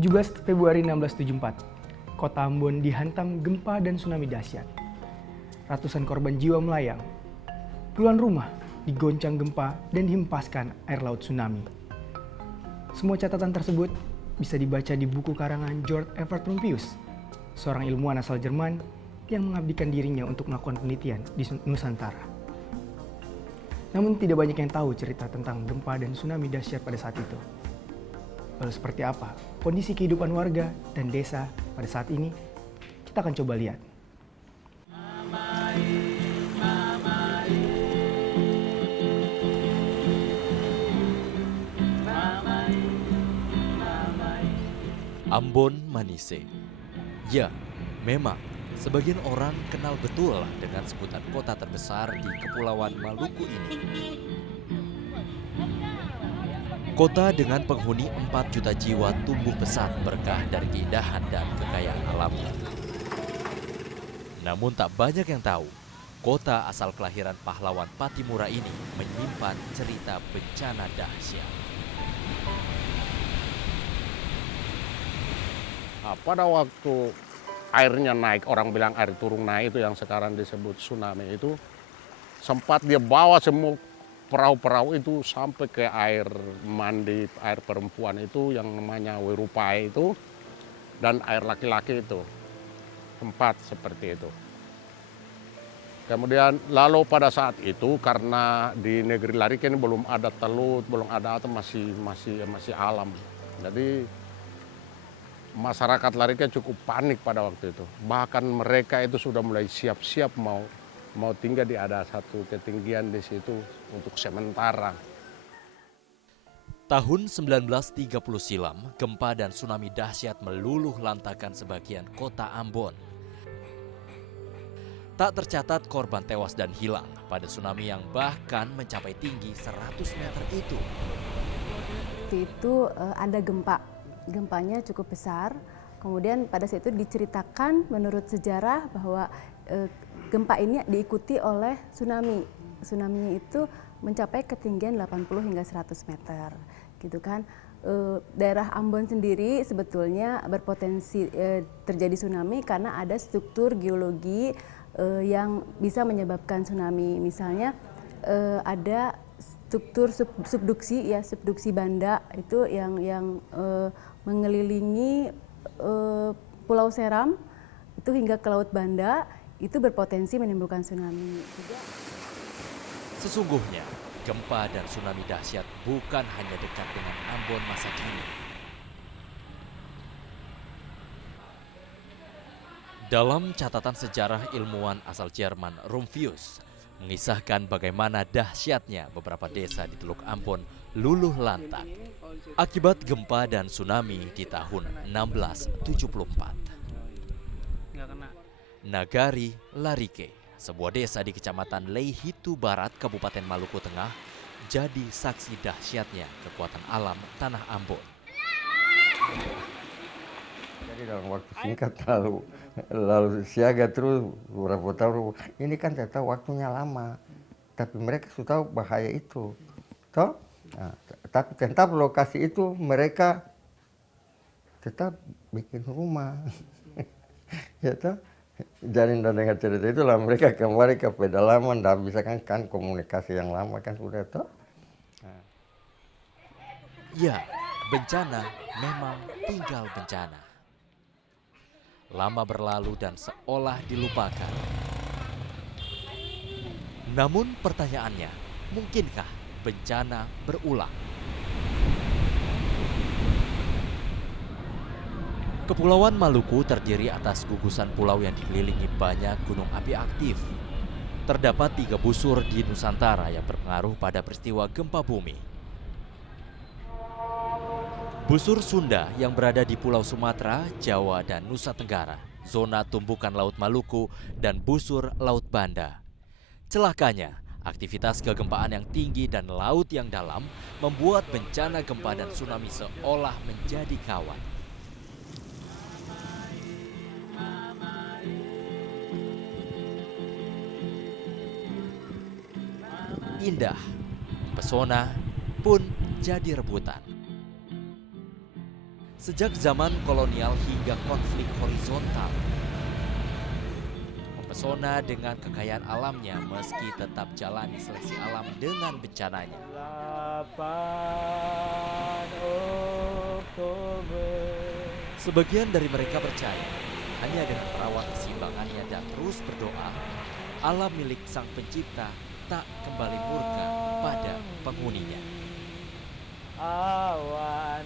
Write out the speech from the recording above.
17 Februari 1674, kota Ambon dihantam gempa dan tsunami dahsyat. Ratusan korban jiwa melayang. Puluhan rumah digoncang gempa dan dihempaskan air laut tsunami. Semua catatan tersebut bisa dibaca di buku karangan George Evert Rumphius, seorang ilmuwan asal Jerman yang mengabdikan dirinya untuk melakukan penelitian di Nusantara. Namun tidak banyak yang tahu cerita tentang gempa dan tsunami dahsyat pada saat itu. Lalu seperti apa kondisi kehidupan warga dan desa pada saat ini? Kita akan coba lihat. Ambon Manise. Ya, memang sebagian orang kenal betul dengan sebutan kota terbesar di Kepulauan Maluku ini. Kota dengan penghuni 4 juta jiwa tumbuh pesat berkah dari keindahan dan kekayaan alamnya. Namun tak banyak yang tahu, kota asal kelahiran pahlawan Patimura ini menyimpan cerita bencana dahsyat. Nah, pada waktu airnya naik, orang bilang air turun naik itu yang sekarang disebut tsunami itu, sempat dia bawa semua perahu-perahu itu sampai ke air mandi, air perempuan itu yang namanya Werupai itu, dan air laki-laki itu, sempat seperti itu. Kemudian lalu pada saat itu karena di negeri Larike ini belum ada telut, belum ada atau masih alam. Jadi masyarakat Larike cukup panik pada waktu itu. Bahkan mereka itu sudah mulai siap-siap mau tinggal di ada satu ketinggian di situ untuk sementara. Tahun 1930 silam, gempa dan tsunami dahsyat meluluh lantakan sebagian kota Ambon. Tak tercatat korban tewas dan hilang pada tsunami yang bahkan mencapai tinggi 100 meter itu. Itu ada gempa, gempanya cukup besar. Kemudian pada saat itu diceritakan menurut sejarah bahwa gempa ini diikuti oleh tsunami. Tsunami itu mencapai ketinggian 80 hingga 100 meter, gitu kan. Daerah Ambon sendiri sebetulnya berpotensi terjadi tsunami karena ada struktur geologi yang bisa menyebabkan tsunami. Misalnya ada struktur subduksi Banda itu yang mengelilingi Pulau Seram itu hingga ke Laut Banda, itu berpotensi menimbulkan tsunami juga. Sesungguhnya, gempa dan tsunami dahsyat bukan hanya dekat dengan Ambon masa kini. Dalam catatan sejarah ilmuwan asal Jerman Rumphius mengisahkan bagaimana dahsyatnya beberapa desa di Teluk Ambon luluh lantak akibat gempa dan tsunami di tahun 1674. Nagari Larike, sebuah desa di Kecamatan Leihitu Barat, Kabupaten Maluku Tengah, jadi saksi dahsyatnya kekuatan alam tanah Ambon. Jadi dalam waktu singkat lalu siaga terus beberapa tahun. Ini kan saya tahu waktunya lama, tapi mereka sudah tahu bahaya itu, toh. Nah, tapi tetap lokasi itu mereka tetap bikin rumah, ya toh. Jadi dengan cerita itulah mereka kembali ke pedalaman dan bisa kan komunikasi yang lama kan sudah toh. Nah. Ya, bencana memang tinggal bencana. Lama berlalu dan seolah dilupakan. Namun pertanyaannya, mungkinkah bencana berulang? Kepulauan Maluku terdiri atas gugusan pulau yang dikelilingi banyak gunung api aktif. Terdapat 3 busur di Nusantara yang berpengaruh pada peristiwa gempa bumi. Busur Sunda yang berada di Pulau Sumatera, Jawa, dan Nusa Tenggara, zona tumbukan Laut Maluku, dan busur Laut Banda. Celakanya, aktivitas kegempaan yang tinggi dan laut yang dalam membuat bencana gempa dan tsunami seolah menjadi kawan. Indah, pesona pun jadi rebutan. Sejak zaman kolonial hingga konflik horizontal, mempesona dengan kekayaan alamnya meski tetap jalani seleksi alam dengan bencananya. 8 Oktober. Sebagian dari mereka percaya hanya dengan merawat keseimbangannya dan terus berdoa, alam milik Sang Pencipta tak kembali murka pada penghuninya. Awan-awan